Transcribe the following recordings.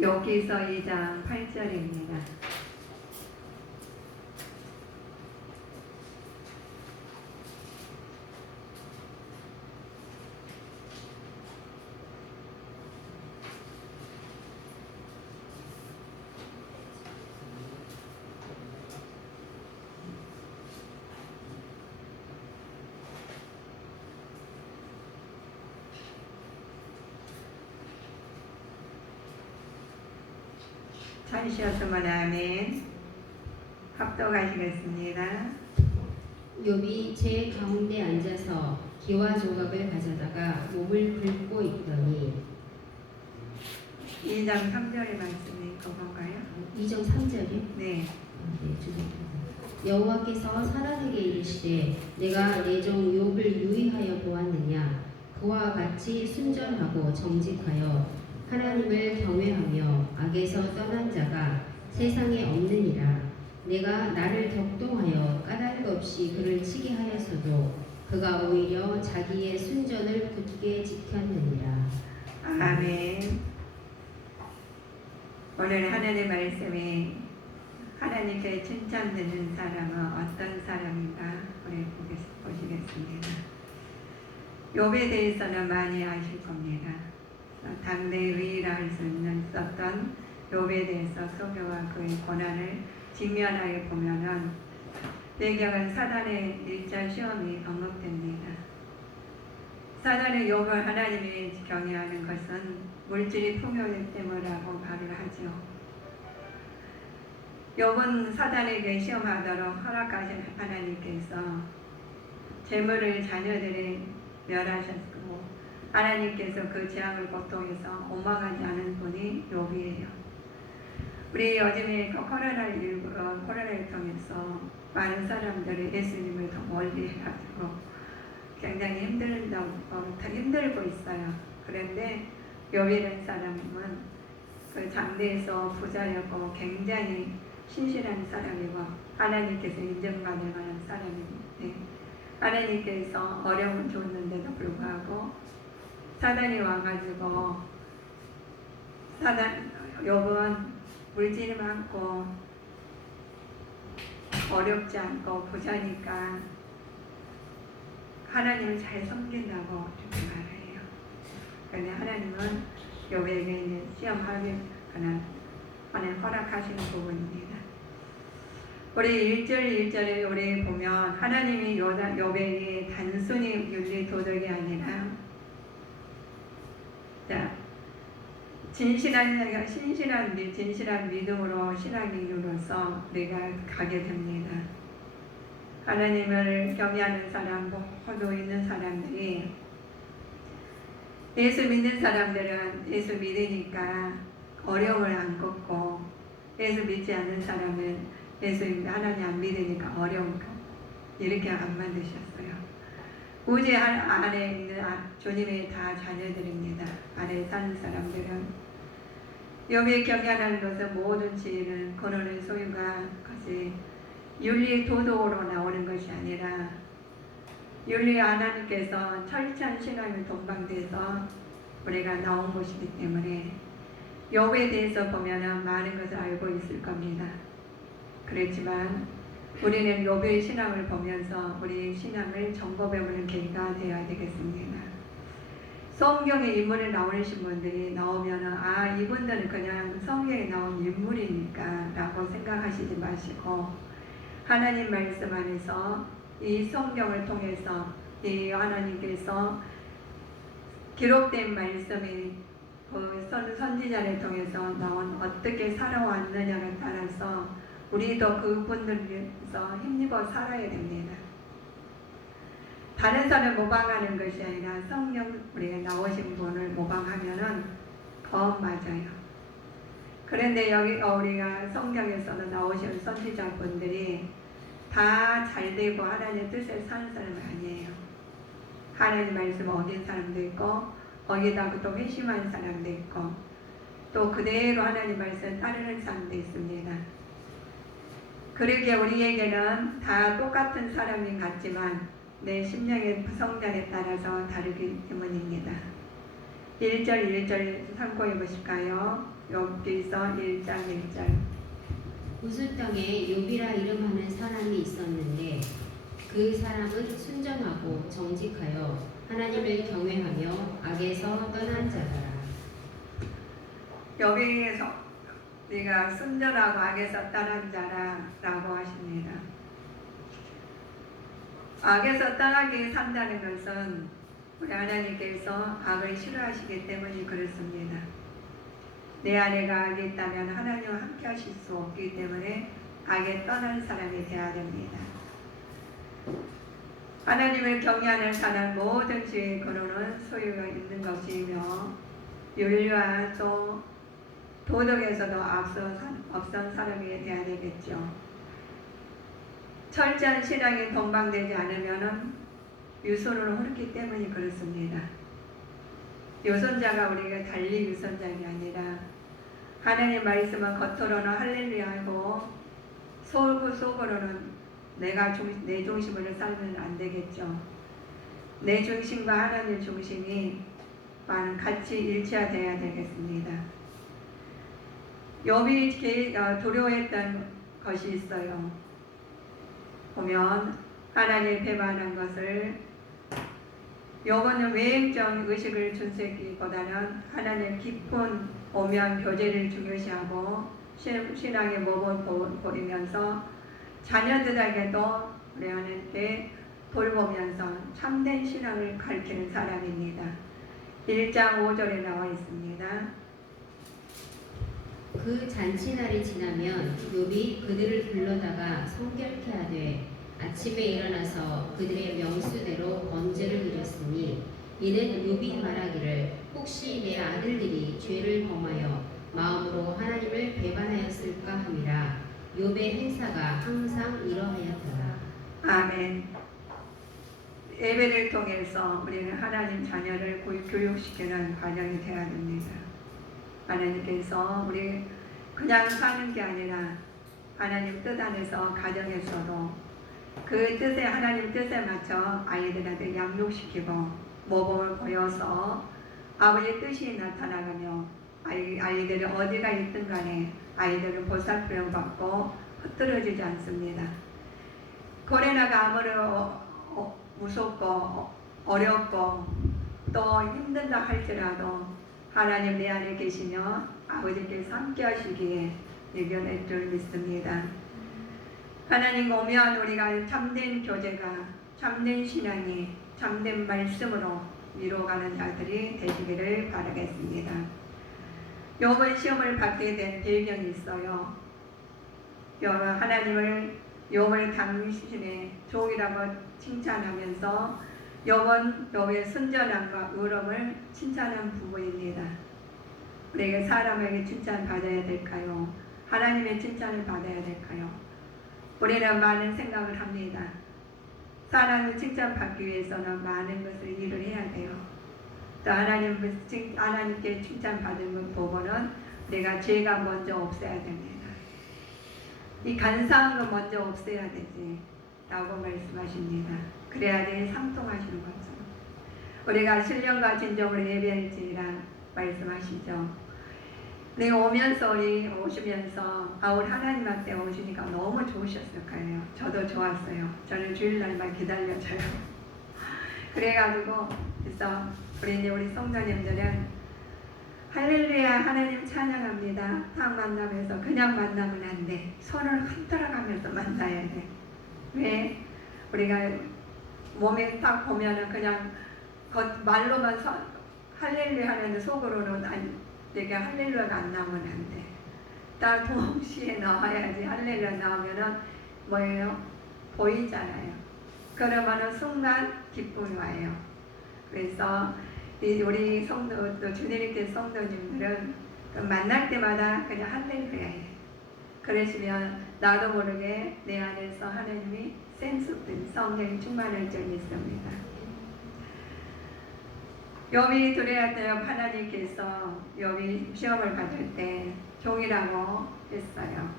여기서 2장 8절입니다. 찾으셨으면 아멘. 합독하시겠습니다. 욥이 제 가운데 앉아서 기와 조각을 가져다가 몸을 긁고 있더니 2장 3절의 말씀이 그건가요? 2장 3절이요? 네. 네, 죄송합니다. 여호와께서 사람에게 이르시되 내가 내 종 욥을 유의하여 보았느냐 그와 같이 순전하고 정직하여 하나님을 경외하며 악에서 떠난 자가 세상에 없느니라. 내가 나를 격동하여 까닭 없이 그를 치게 하였어도 그가 오히려 자기의 순전을 굳게 지켰느니라. 아멘. 오늘 하나님의 말씀이 하나님께 칭찬 듣는 사람은 어떤 사람인가 우리 보시겠습니다. 욥에 대해서는 많이 아실 겁니다. 당대 의라 할 수 있었던 욥에 대해서 소교와 그의 고난을 직면하여 보면은 배경은 사단의 1차 시험이 언급됩니다. 사단의 욥을 하나님이 경외하는 것은 물질이 풍요했기 때문이라고 말을 하죠. 욥은 사단에게 시험하도록 허락하신 하나님께서 재물을 자녀들이 멸하셨고 하나님께서 그 재앙을 고통해서 원망하지 않은 분이 욥이에요. 우리 요즘에 코로나를 통해서 많은 사람들이 예수님을 더 멀리 해가지고 굉장히 힘들고 있어요. 그런데 욥이라는 사람은 그 장대에서 부자였고 굉장히 신실한 사람이고 하나님께서 인정받을 만한 사람인데 하나님께서 어려움을 줬는데도 불구하고 사단이 와가지고 욥은 물질이 많고 어렵지 않고 부자니까 하나님을 잘 섬긴다고 이렇게 말해요. 그런데 하나님은 욥에게 있는 시험하기 하나님 허락하시는 부분입니다. 우리 1절에 우리 보면 하나님이 욥에게 단순히 윤리 도덕이 아니라 진실한 믿음으로 신앙인으로서 우리가 가게 됩니다. 하나님을 경외하는 사람, 모두 있는 사람들이 예수 믿는 사람들은 예수 믿으니까 어려움을 안 겪고 예수 믿지 않는 사람은 하나님 안 믿으니까 어려움 이렇게 안 만드셨어요. 우주 안에 있는 주님의 다 자녀들입니다. 안에 사는 사람들은 욥이 경외하는 것은 모든 지혜는 권한의 소유가 것이 윤리 도덕으로 나오는 것이 아니라 윤리 하나님께서 철저한 신앙을 동방돼서 우리가 나온 것이기 때문에 욥에 대해서 보면 많은 것을 알고 있을 겁니다. 그렇지만 우리는 욥의 신앙을 보면서 우리 신앙을 점검해보는 계기가 되어야 되겠습니다. 성경에 인물이 나오신 분들이 나오면 이분들은 그냥 성경에 나온 인물이니까 라고 생각하시지 마시고 하나님 말씀 안에서 이 성경을 통해서 이 하나님께서 기록된 말씀이 그 선지자를 통해서 나온 어떻게 살아왔느냐에 따라서 우리도 그분들에서 힘입어 살아야 됩니다. 다른 사람을 모방하는 것이 아니라 성령 우리가 나오신 분을 모방하면은 더 맞아요. 그런데 여기 우리가 성경에서는 나오신 선지자분들이 다 잘되고 하나님의 뜻에 사는 사람이 아니에요. 하나님 말씀 어긴 사람도 있고 거기다가 또 회심한 사람도 있고 또 그대로 하나님 말씀 따르는 사람도 있습니다. 그러기에 우리에게는 다 똑같은 사람인 같지만 내 심령의 성장에 따라서 다르기 때문입니다. 1절 참고해 보실까요? 욥기서 1장 1절. 우스 땅에 욥이라 이름하는 사람이 있었는데 그 사람은 순전하고 정직하여 하나님을 경외하며 악에서 떠난 자더라. 여기에서 네가 순전하고 악에서 떠난 자라라고 하십니다. 악에서 떠나게 산다는 것은 우리 하나님께서 악을 싫어하시기 때문에 그렇습니다. 내 안에가 악이 있다면 하나님과 함께 하실 수 없기 때문에 악에 떠난 사람이 되어야 됩니다. 하나님을 경외하는 사람 모든 죄의 근원은 소유가 있는 것이며 윤리와 또 도덕에서도 앞선 사람이 되어야 되겠죠. 철저한 신앙이 동방되지 않으면 유선으로 흐르기 때문에 그렇습니다. 유선자가 우리가 달리 유선자가 아니라 하나님 말씀은 겉으로는 할렐루야하고 속으로는 내 중심으로 살면 안 되겠죠. 내 중심과 하나님 중심이 같이 일치화되어야 되겠습니다. 욥이 두려워했던 것이 있어요. 보면 하나님을 배반한 것을 욥은 외행적 의식을 준수했기보다는 하나님의 깊은 오묘한 교제를 중요시하고 신앙의 모범을 보이면서 자녀들에게도 우리 하나님께 돌보면서 참된 신앙을 가르치는 사람입니다. 1장 5절에 나와 있습니다. 그 잔치날이 지나면 욥이 그들을 불러다가 성결케 하되 아침에 일어나서 그들의 명수대로 번제를 드렸으니 이는 욥이 말하기를 혹시 내 아들들이 죄를 범하여 마음으로 하나님을 배반하였을까 함이라. 욥의 행사가 항상 이러하였더라. 아멘. 예배를 통해서 우리는 하나님 자녀를 교육시키는 과정이 되어야 됩니다. 하나님께서 우리 그냥 사는 게 아니라 하나님 뜻 안에서 가정에서도 그 뜻에 하나님 뜻에 맞춰 아이들한테 양육시키고 모범을 보여서 아버지의 뜻이 나타나가며 아이들이 어디가 있든 간에 아이들은 보살핌을 받고 흩어지지 않습니다. 코로나가 아무리 무섭고 어렵고 또 힘든다 할지라도 하나님 내 안에 계시며 아버지께서 함께 하시기에 이겨낼 줄 믿습니다. 하나님 오면 우리가 참된 교제가 참된 신앙이 참된 말씀으로 이루어가는 자들이 되시기를 바라겠습니다. 욥은 시험을 받게 된 배경이 있어요. 하나님을 욥을 당신의 종이라고 칭찬하면서 욥은 욥의 순전함과 의로움을 칭찬한 부분입니다. 우리가 사람에게 칭찬 받아야 될까요? 하나님의 칭찬을 받아야 될까요? 우리는 많은 생각을 합니다. 사람을 칭찬받기 위해서는 많은 것을 일을 해야 돼요. 또 하나님께 칭찬받은 부분은 내가 죄가 먼저 없애야 됩니다. 이 간사한 거 먼저 없애야 되지 라고 말씀하십니다. 그래야지 상통하시는 거죠. 우리가 신령과 진정으로 예배할지라 말씀하시죠. 네, 오시면서 우리 하나님한테 오시니까 너무 좋으셨을 거예요. 저도 좋았어요. 저는 주일날만 기다려줘요. 그래서 우리 성도님들은 할렐루야 하나님 찬양합니다. 딱 만나면서 그냥 만나면 안 돼. 손을 흔들어가면서 만나야 돼. 왜? 우리가 몸에 딱 보면은 그냥 말로만 할렐루야 하는데 속으로는 내게 할렐루야가 안 나오면 안 돼. 딱 동시에 나와야지. 할렐루야 나오면은 뭐예요? 보이잖아요. 그러면은 순간 기쁨이 와요. 그래서 우리 성도, 주님께 성도님들은 만날 때마다 그냥 할렐루야예요. 그러시면 나도 모르게 내 안에서 하나님이 센스된 성령이 충만할 줄 믿습니다. 욥이 두려워했던 하나님께서 욥이 시험을 받을 때 종이라고 했어요.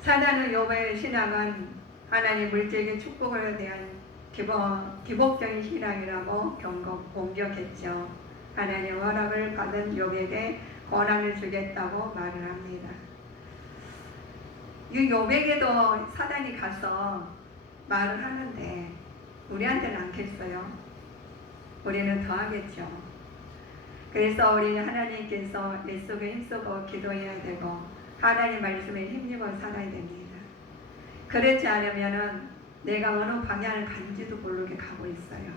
사단은 욥의 신앙은 하나님 물질적인 축복에 대한 기복적인 신앙이라고 공격했죠. 하나님 허락을 받은 욥에게 권한을 주겠다고 말을 합니다. 이 요백에도 사단이 가서 말을 하는데 우리한테는 않겠어요? 우리는 더 하겠죠. 그래서 우리는 하나님께서 내 속에 힘쓰고 기도해야 되고 하나님 말씀에 힘입어 살아야 됩니다. 그렇지 않으면은 내가 어느 방향을 간지도 모르게 가고 있어요.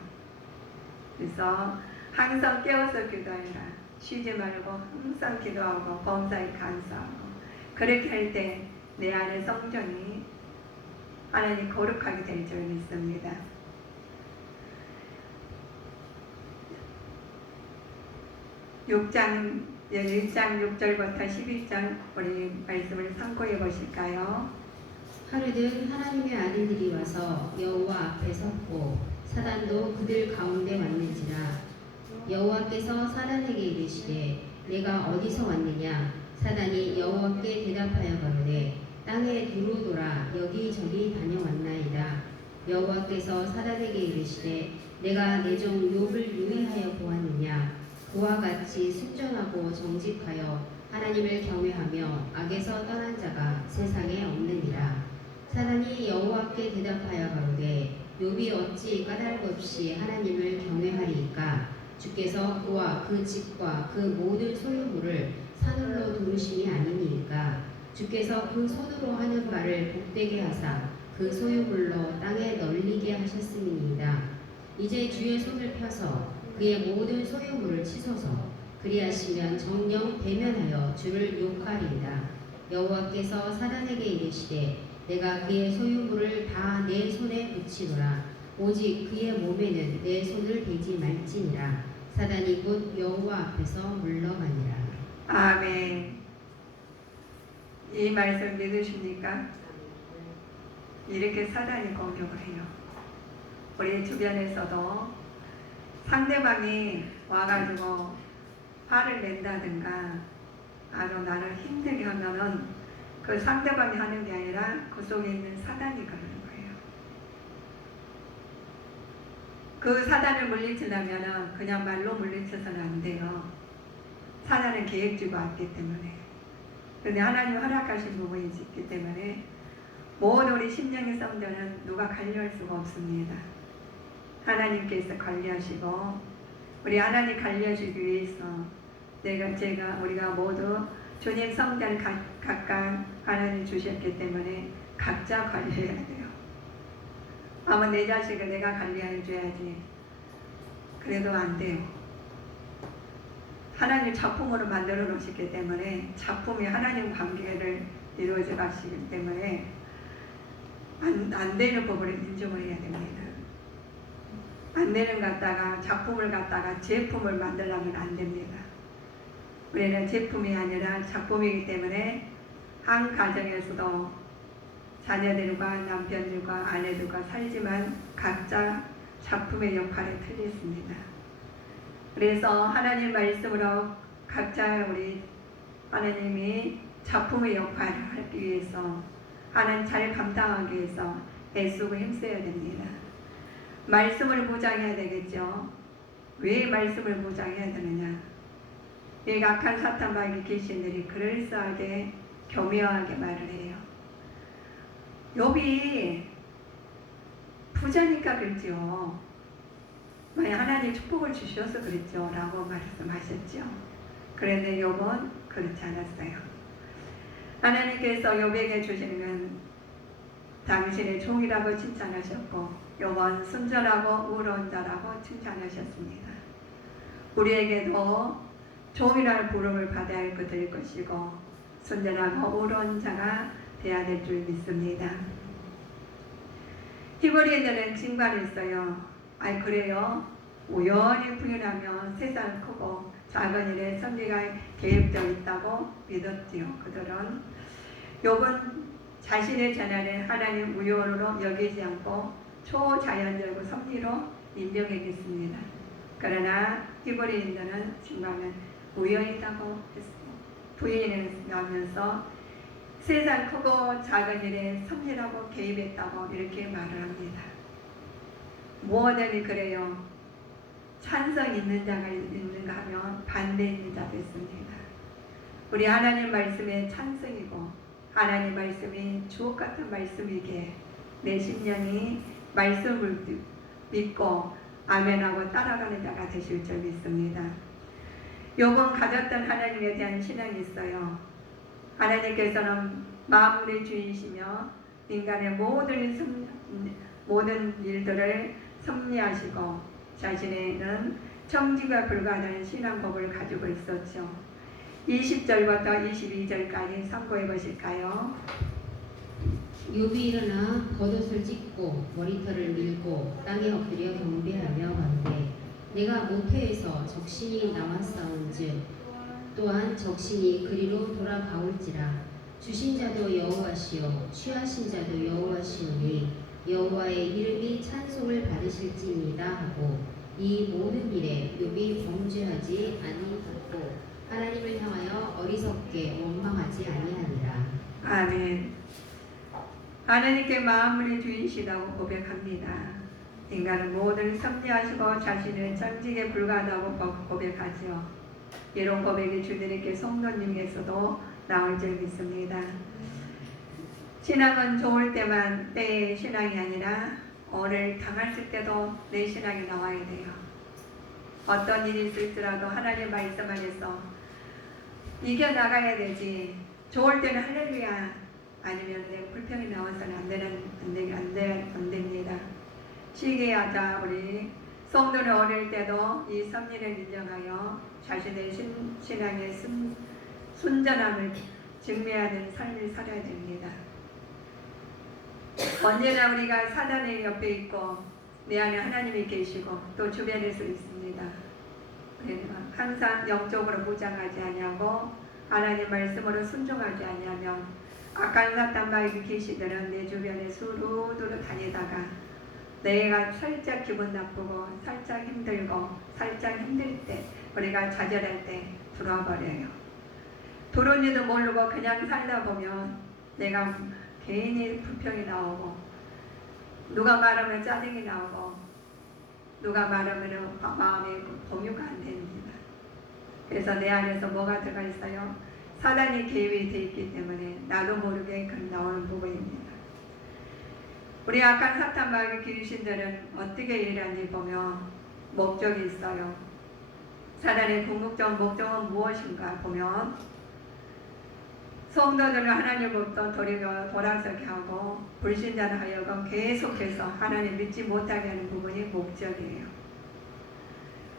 그래서 항상 깨어서 기도해라. 쉬지 말고 항상 기도하고 범사에 감사하고 그렇게 할 때 내 안에 성전이 하나님 거룩하게 될 줄 믿습니다. (6장 6절부터 11절) 우리 말씀을 참고해 보실까요? 하루는 하나님의 아들들이 와서 여호와 앞에 섰고 사단도 그들 가운데 왔는지라. 여호와께서 사단에게 이르시되 내가 어디서 왔느냐. 사단이 여호와께 대답하여 가로되 땅에 두루 돌아 여기저기 다녀왔나이다. 여호와께서 사단에게 이르시되 내가 내 종 욥을 유의하여 보았느냐. 그와 같이 순전하고 정직하여 하나님을 경외하며 악에서 떠난 자가 세상에 없느니라. 사단이 여호와께 대답하여 가로되 욥이 어찌 까닭 없이 하나님을 경외하리이까. 주께서 그와 그 집과 그 모든 소유물을 산울로 두르심이 아니니까. 주께서 그 손으로 하는 바를 복되게 하사 그 소유물로 땅에 널리게 하셨음이니이다. 이제 주의 손을 펴서 그의 모든 소유물을 치소서. 그리하시면 정녕 대면하여 주를 욕하리이다. 여호와께서 사단에게 이르시되 내가 그의 소유물을 다 내 손에 붙이노라. 오직 그의 몸에는 내 손을 대지 말지니라. 사단이 곧 여호와 앞에서 물러가니라. 아멘. 이 말씀 믿으십니까? 이렇게 사단이 공격을 해요. 우리 주변에서도 상대방이 와가지고 화를 낸다든가 아주 나를 힘들게 하면은 그 상대방이 하는 게 아니라 그 속에 있는 사단이 그러는 거예요. 그 사단을 물리치려면은 그냥 말로 물리쳐서는 안 돼요. 사단은 계획주가 왔기 때문에. 그런데 하나님 허락하신 부분이 있기 때문에 모든 우리 심령의 성전은 누가 관리할 수가 없습니다. 하나님께서 관리하시고 우리 하나님 관리하시기 위해서 우리가 모두 주님 성전을 각각 하나님 주셨기 때문에 각자 관리해야 돼요. 아마 내 자식을 내가 관리해줘야지. 그래도 안 돼요. 하나님 작품으로 만들어 놓으셨기 때문에 작품이 하나님 관계를 이루어져 가시기 때문에 안 되는 법을 인정을 해야 됩니다. 안 되는 갖다가 작품을 갖다가 제품을 만들려면 안 됩니다. 우리는 제품이 아니라 작품이기 때문에 한 가정에서도 자녀들과 남편들과 아내들과 살지만 각자 작품의 역할이 틀렸습니다. 그래서 하나님 말씀으로 각자 우리 하나님이 작품의 역할을 하기 위해서 하나님 잘 감당하기 위해서 애쓰고 힘써야 됩니다. 말씀을 보장해야 되겠죠. 왜 말씀을 보장해야 되느냐. 이 악한 사탄마귀 귀신들이 그럴싸하게 교묘하게 말을 해요. 욥이 부자니까 그랬죠. 만약 하나님 축복을 주셔서 그랬죠 라고 말씀하셨죠. 그런데 욥은 그렇지 않았어요. 하나님께서 욥에게 주시는 건 당신의 종이라고 칭찬하셨고 욥은 순전하고 의로운 자라고 칭찬하셨습니다. 우리에게도 종이라는 부름을 받아야 될 것이고 순전하고 의로운 자가 되어야 될 줄 믿습니다. 히브리인들은 징발했어요. 아이 그래요? 우연히 부인하며 세상 크고 작은 일에 섭리가 개입되어 있다고 믿었지요. 그들은 욥은 자신의 재난을 하나님 우연으로 여기지 않고 초자연적이고 섭리로 인정하겠습니다. 그러나 히브리인들은 징발은 우연이라고 했습니다. 부인하면서 세상 크고 작은 일에 섭리라고 개입했다고 이렇게 말을 합니다. 무엇이 그래요? 찬성 있는 자가 있는가 하면 반대 있는 자도 있습니다. 우리 하나님 말씀의 찬성이고 하나님 말씀이 주옥 같은 말씀이기에 내 심령이 말씀을 믿고 아멘하고 따라가는 자가 되실 줄 믿습니다. 욥은 가졌던 하나님에 대한 신앙이 있어요. 하나님께서는 만물의 주인이시며 인간의 모든 일들을 섭리하시고 자신에는 청지가 불가하다는 신앙법을 가지고 있었죠. 20절부터 22절까지 참고해 보실까요? 욥이 일어나 겉옷을 찢고 머리털을 밀고 땅에 엎드려 경배하며 가로되 내가 모태에서 적신이 나와 싸운즉 또한 적신이 그리로 돌아가올지라 주신 자도 여호와시요 취하신 자도 여호와시오니 여호와의 이름이 찬송을 받으실지니이다 하고 이 모든 일에 욥이 범죄하지 아니하고 하나님을 향하여 어리석게 원망하지 아니하니라. 아멘. 하나님께 마음을 주이시다고 고백합니다. 인간은 모든 섭리하시고 자신은 정직에 불과하다고 고백하죠. 이런 고백이 주님께 성도님에게서도 나올 줄 믿습니다. 신앙은 좋을 때의 신앙이 아니라 오늘 당했을 때도 내 신앙이 나와야 돼요. 어떤 일이 있을지라도 하나님 말씀 안에서 이겨나가야 되지. 좋을 때는 할렐루야 아니면 내 불평이 나와서는 안 됩니다. 시기하자 우리 성도는 어릴 때도 이 섭리를 인정하여 자신의 신앙의 순전함을 증명하는 삶을 살아야 됩니다. 언제나 우리가 사단의 옆에 있고 내 안에 하나님이 계시고 또 주변에서 있습니다. 항상 영적으로 무장하지 아니하고 하나님 말씀으로 순종하지 아니하면 악한 사탄마귀 귀신들은 내 주변에 수루두루 다니다가 내가 살짝 기분 나쁘고 살짝 힘들고 살짝 힘들 때 우리가 좌절할 때 들어와 버려요. 들어온지도 모르고 그냥 살다 보면 내가 괜히 불평이 나오고 누가 말하면 짜증이 나오고 누가 말하면 마음에 공유가 안 됩니다. 그래서 내 안에서 뭐가 들어가 있어요? 사단이 개입이 되어 있기 때문에 나도 모르게 나오는 부분입니다. 우리 악한 사탄 마귀 귀신들은 어떻게 일하는지 보면 목적이 있어요. 사단의 궁극적 목적은 무엇인가 보면 성도들은 하나님으로부터 돌아서게 하고 불신자는 하여금 계속해서 하나님 믿지 못하게 하는 부분이 목적이에요.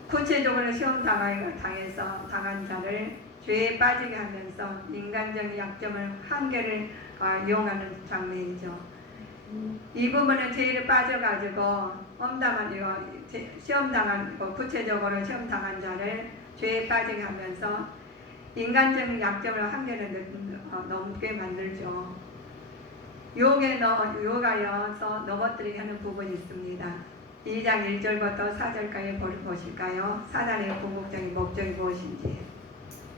구체적으로 시험 당해서 당한 자를 죄에 빠지게 하면서 인간적인 약점을 한계를 이용하는 장면이죠. 이 부분은 죄에 빠져가지고 구체적으로 시험 당한 자를 죄에 빠지게 하면서 인간적인 약점을 한계를 넘게 만들죠. 유혹하여서 넘어뜨리게 하는 부분이 있습니다. 2장 1절부터 4절까지 보실까요? 사단의 궁극적인 목적이 무엇인지.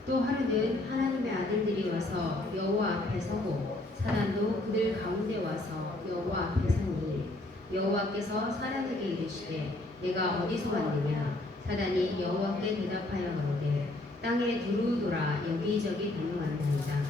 또 하루는 하나님의 아들들이 와서 여호와 앞에 서고 사단도 그들 가운데 와서 여호와 앞에 서니 여호와께서 사단에게 이르시되 내가 어디서 왔느냐 사단이 여호와께 대답하여 가로되 땅에 두루 돌아 여기저기 다녀왔나이다.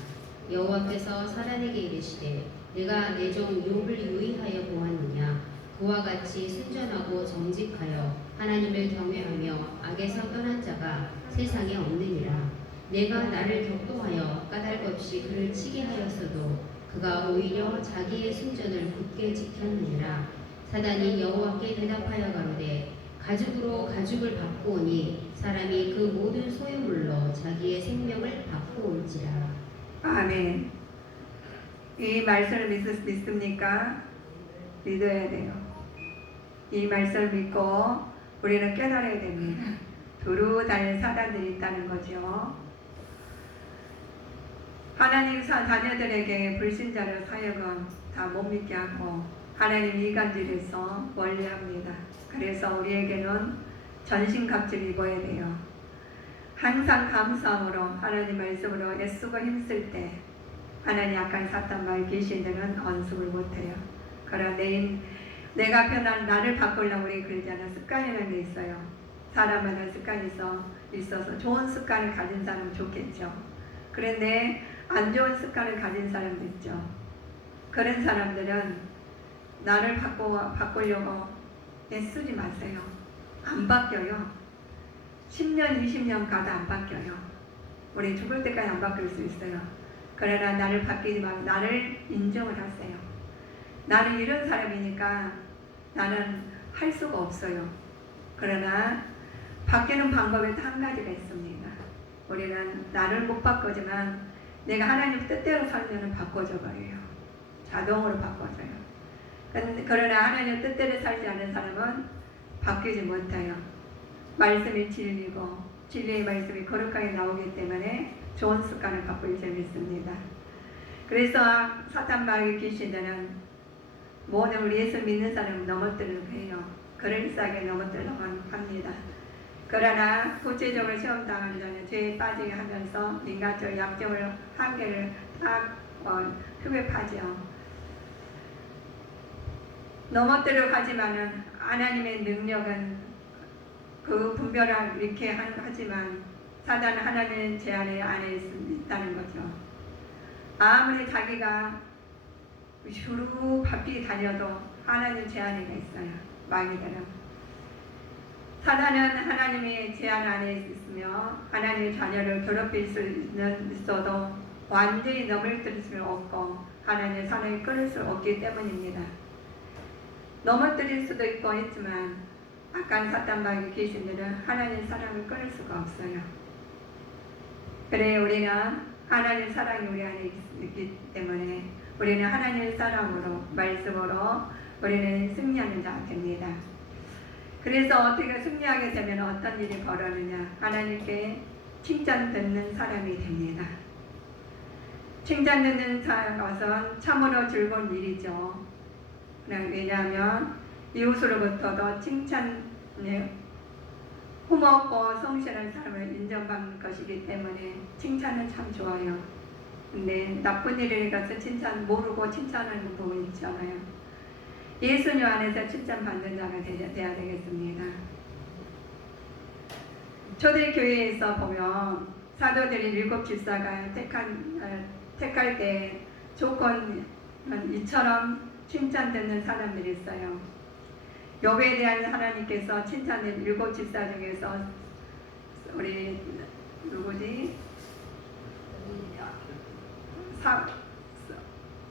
여호와께서 사단에게 이르시되 내가 내 종 욥을 유의하여 보았느냐 그와 같이 순전하고 정직하여 하나님을 경외하며 악에서 떠난 자가 세상에 없느니라. 내가 나를 격동하여 까닭없이 그를 치게 하였어도 그가 오히려 자기의 순전을 굳게 지켰느니라. 사단이 여호와께 대답하여 가로되 가죽으로 가죽을 받고 오니 사람이 그 모든 소유물로 자기의 생명을 받고 올지라. 아멘. 이 말씀을 믿습니까? 믿어야 돼요. 이 말씀을 믿고 우리는 깨달아야 됩니다. 두루 다니는 사단들이 있다는 거죠. 하나님 자녀들에게 불신자를 사역은 다 못 믿게 하고 하나님 이간질에서 멀리합니다. 그래서 우리에게는 전신갑주를 입어야 돼요. 항상 감사함으로 하나님 말씀으로 애쓰고 힘쓸 때 하나님 약한 사탄마귀 귀신들은 언습을 못해요. 그러나 내가 편한 나를 바꾸려고 우리 그러잖아요. 습관이라는 게 있어요. 사람마다 습관이 있어서 좋은 습관을 가진 사람은 좋겠죠. 그런데 안 좋은 습관을 가진 사람도 있죠. 그런 사람들은 나를 바꾸려고 애쓰지 마세요. 안 바뀌어요. 10년, 20년 가도 안 바뀌어요. 우리 죽을 때까지 안 바뀔 수 있어요. 그러나 나를 바뀌지 말고 나를 인정을 하세요. 나는 이런 사람이니까 나는 할 수가 없어요. 그러나 바뀌는 방법에 한 가지가 있습니다. 우리는 나를 못 바꾸지만 내가 하나님 뜻대로 살면 바꿔져 버려요. 자동으로 바꿔져요. 그러나 하나님 뜻대로 살지 않는 사람은 바뀌지 못해요. 말씀이 진리고 진리의 말씀이 거룩하게 나오기 때문에 좋은 습관을 바꾸기 재밌습니다. 그래서 사탄 마귀 귀신들은 모든 우리 예수 믿는 사람을 넘어뜨리려고 해요. 그럴싸하게 넘어뜨리려고 합니다. 그러나 구체적으로 시험 당하기 전에 죄에 빠지게 하면서 인간적 약점을 한계를 딱 흡입하죠. 넘어뜨리려고 하지만은 하나님의 능력은 그 분별을 이렇게 하지만 사단은 하나님의 제한 안에 있다는 거죠. 아무리 자기가 주로 바삐 다녀도 하나님 제한이 있어요. 마귀들은. 사단은 하나님의 제한 안에 있으며 하나님의 자녀를 괴롭힐 수 있어도 완전히 넘어뜨릴 수 없고 하나님의 사랑을 끊을 수 없기 때문입니다. 넘어뜨릴 수도 있고 있지만 악한 사탄 마귀 귀신들은 하나님의 사랑을 끊을 수가 없어요. 그래 우리는 하나님의 사랑이 우리 안에 있기 때문에 우리는 하나님의 사랑으로 말씀으로 우리는 승리하는 자가 됩니다. 그래서 어떻게 승리하게 되면 어떤 일이 벌어지냐, 하나님께 칭찬 듣는 사람이 됩니다. 칭찬 듣는 것은 참으로 즐거운 일이죠. 왜냐하면 이웃으로부터도 칭찬을 흠없고 성실한 사람을 인정받는 것이기 때문에 칭찬은 참 좋아요. 근데 나쁜 일을 가서 칭찬 모르고 칭찬하는 부분이 있잖아요. 예수님 안에서 칭찬받는 자가 되어야 되겠습니다. 초대교회에서 보면 사도들이 7 집사가 택할 때 조건은 이처럼 칭찬 듣는 사람들이 있어요. 욥에 대한 하나님께서 칭찬된 7 집사 중에서 우리 누구지?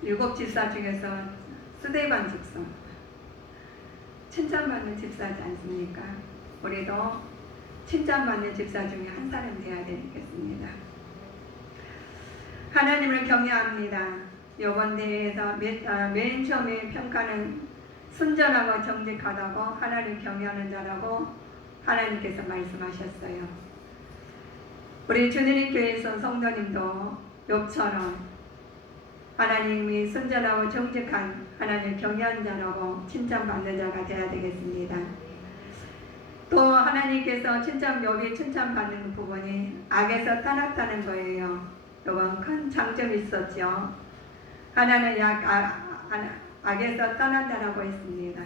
7 집사 중에서 스데반 집사 칭찬받는 집사지 않습니까? 우리도 칭찬받는 집사 중에 한 사람 되어야 되겠습니다. 하나님을 경외합니다. 이번 대회에서 맨 처음에 평가는 순전하고 정직하다고 하나님 경외하는 자라고 하나님께서 말씀하셨어요. 우리 주님의 교회에서 성도님도 욥처럼 하나님이 순전하고 정직한 하나님 경외하는 자라고 칭찬받는 자가 되어야 되겠습니다. 또 하나님께서 욥이 칭찬받는 부분이 악에서 떠났다는 거예요. 이건 큰 장점이 있었죠. 하나는 악에서 떠난다라고 했습니다.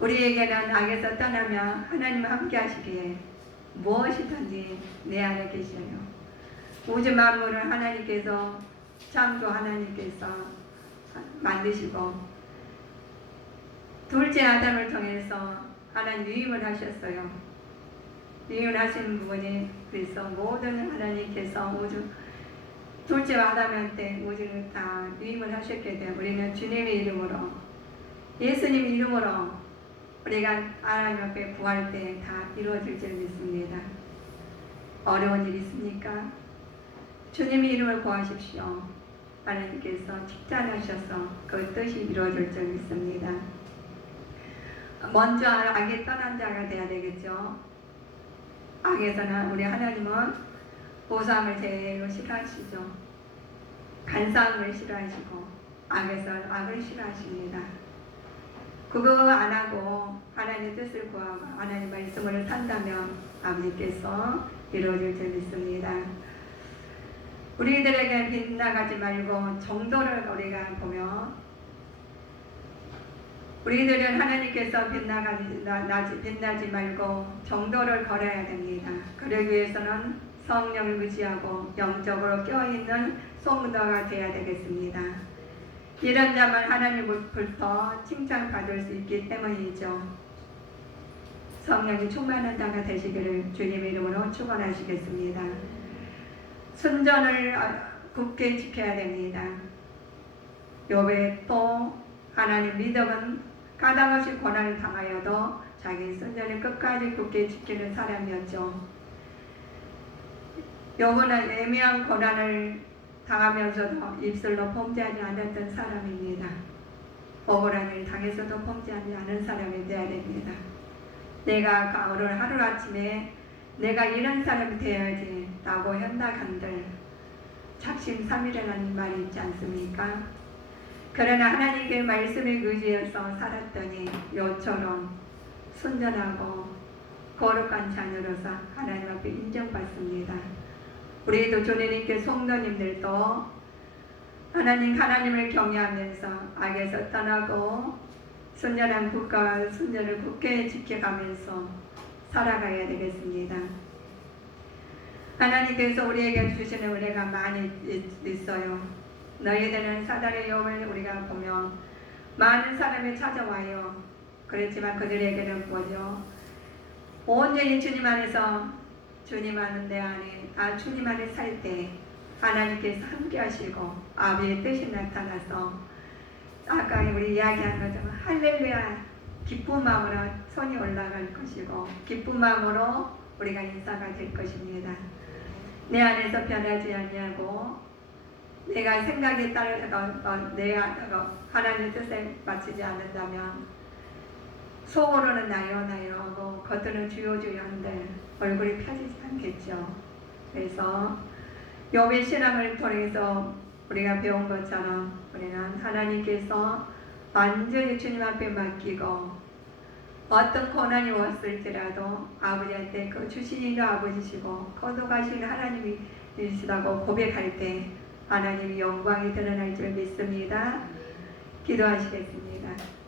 우리에게는 악에서 떠나면 하나님 함께 하시기에 무엇이든지 내 안에 계셔요. 우주 만물을 하나님께서 창조 하나님께서 만드시고 둘째 아담을 통해서 하나님 유임을 하셨어요. 유임을 하신 부분이 그래서 모든 하나님께서 우주 둘째 아담한테 우주를 다 유임을 하셨기 때문에 우리는 주님의 이름으로 예수님 이름으로 우리가 하나님 앞에 구할 때 다 이루어질 줄 믿습니다. 어려운 일 있습니까? 주님의 이름을 구하십시오. 하나님께서 칭찬하셔서 그 뜻이 이루어질 줄 믿습니다. 먼저 악에 떠난 자가 되어야 되겠죠. 악에서는 우리 하나님은 보상을 제일 싫어하시죠. 간사함을 싫어하시고 악에서 악을 싫어하십니다. 그거 안 하고 하나님의 뜻을 구하고 하나님 말씀을 산다면 아버지께서 이루어질 줄 믿습니다. 우리들에게 빗나가지 말고 정도를 우리가 보면 우리들은 하나님께서 빛나지 말고 정도를 걸어야 됩니다. 그러기 위해서는 성령을 의지하고 영적으로 껴있는 성도가 되어야 되겠습니다. 이런 자만 하나님으로부터 칭찬받을 수 있기 때문이죠. 성령이 충만한 자가 되시기를 주님의 이름으로 축원하시겠습니다. 순전을 굳게 지켜야 됩니다. 욥의 또 하나님 믿음은 까닭없이 고난을 당하여도 자기 순전을 끝까지 굳게 지키는 사람이었죠. 욥은 애매한 고난을 당하면서도 입술로 범죄하지 않았던 사람입니다. 억울한 일 당해서도 범죄하지 않은 사람이 되어야 됩니다. 내가 오늘 하루아침에 내가 이런 사람이 되어야지 라고 현다간들 작심삼일이라는 말이 있지 않습니까? 그러나 하나님께 말씀에 의지해서 살았더니 요처럼 순전하고 거룩한 자녀로서 하나님 앞에 인정받습니다. 우리도 주님께 성도님들도 하나님을 경외하면서 악에서 떠나고 순전한 국가와 순전을 굳게 지켜가면서 살아가야 되겠습니다. 하나님께서 우리에게 주시는 은혜가 많이 있어요. 너희들은 사단의 영을 우리가 보면 많은 사람이 찾아와요. 그렇지만 그들에게는 뭐죠? 온전히 주님 안에서 주님 아는 내 안에 주님 안에 살 때 하나님께서 함께 하시고 아버지의 뜻이 나타나서 아까 우리 이야기한 것처럼 할렐루야 기쁜 마음으로 손이 올라갈 것이고 기쁜 마음으로 우리가 인사가 될 것입니다. 내 안에서 변하지 않냐고 내가 생각에 따라서 내가 하나님의 뜻에 맞추지 않는다면 속으로는 나요 하고 겉으로는 주요 한데 얼굴이 펴지지 않겠죠. 그래서 욥의 신앙을 통해서 우리가 배운 것처럼 우리는 하나님께서 완전히 주님 앞에 맡기고 어떤 고난이 왔을지라도 아버지한테 그 주신 이가 아버지시고 거듭하시는 하나님이시라고 고백할 때 하나님의 영광이 드러날 줄 믿습니다. 기도하시겠습니다.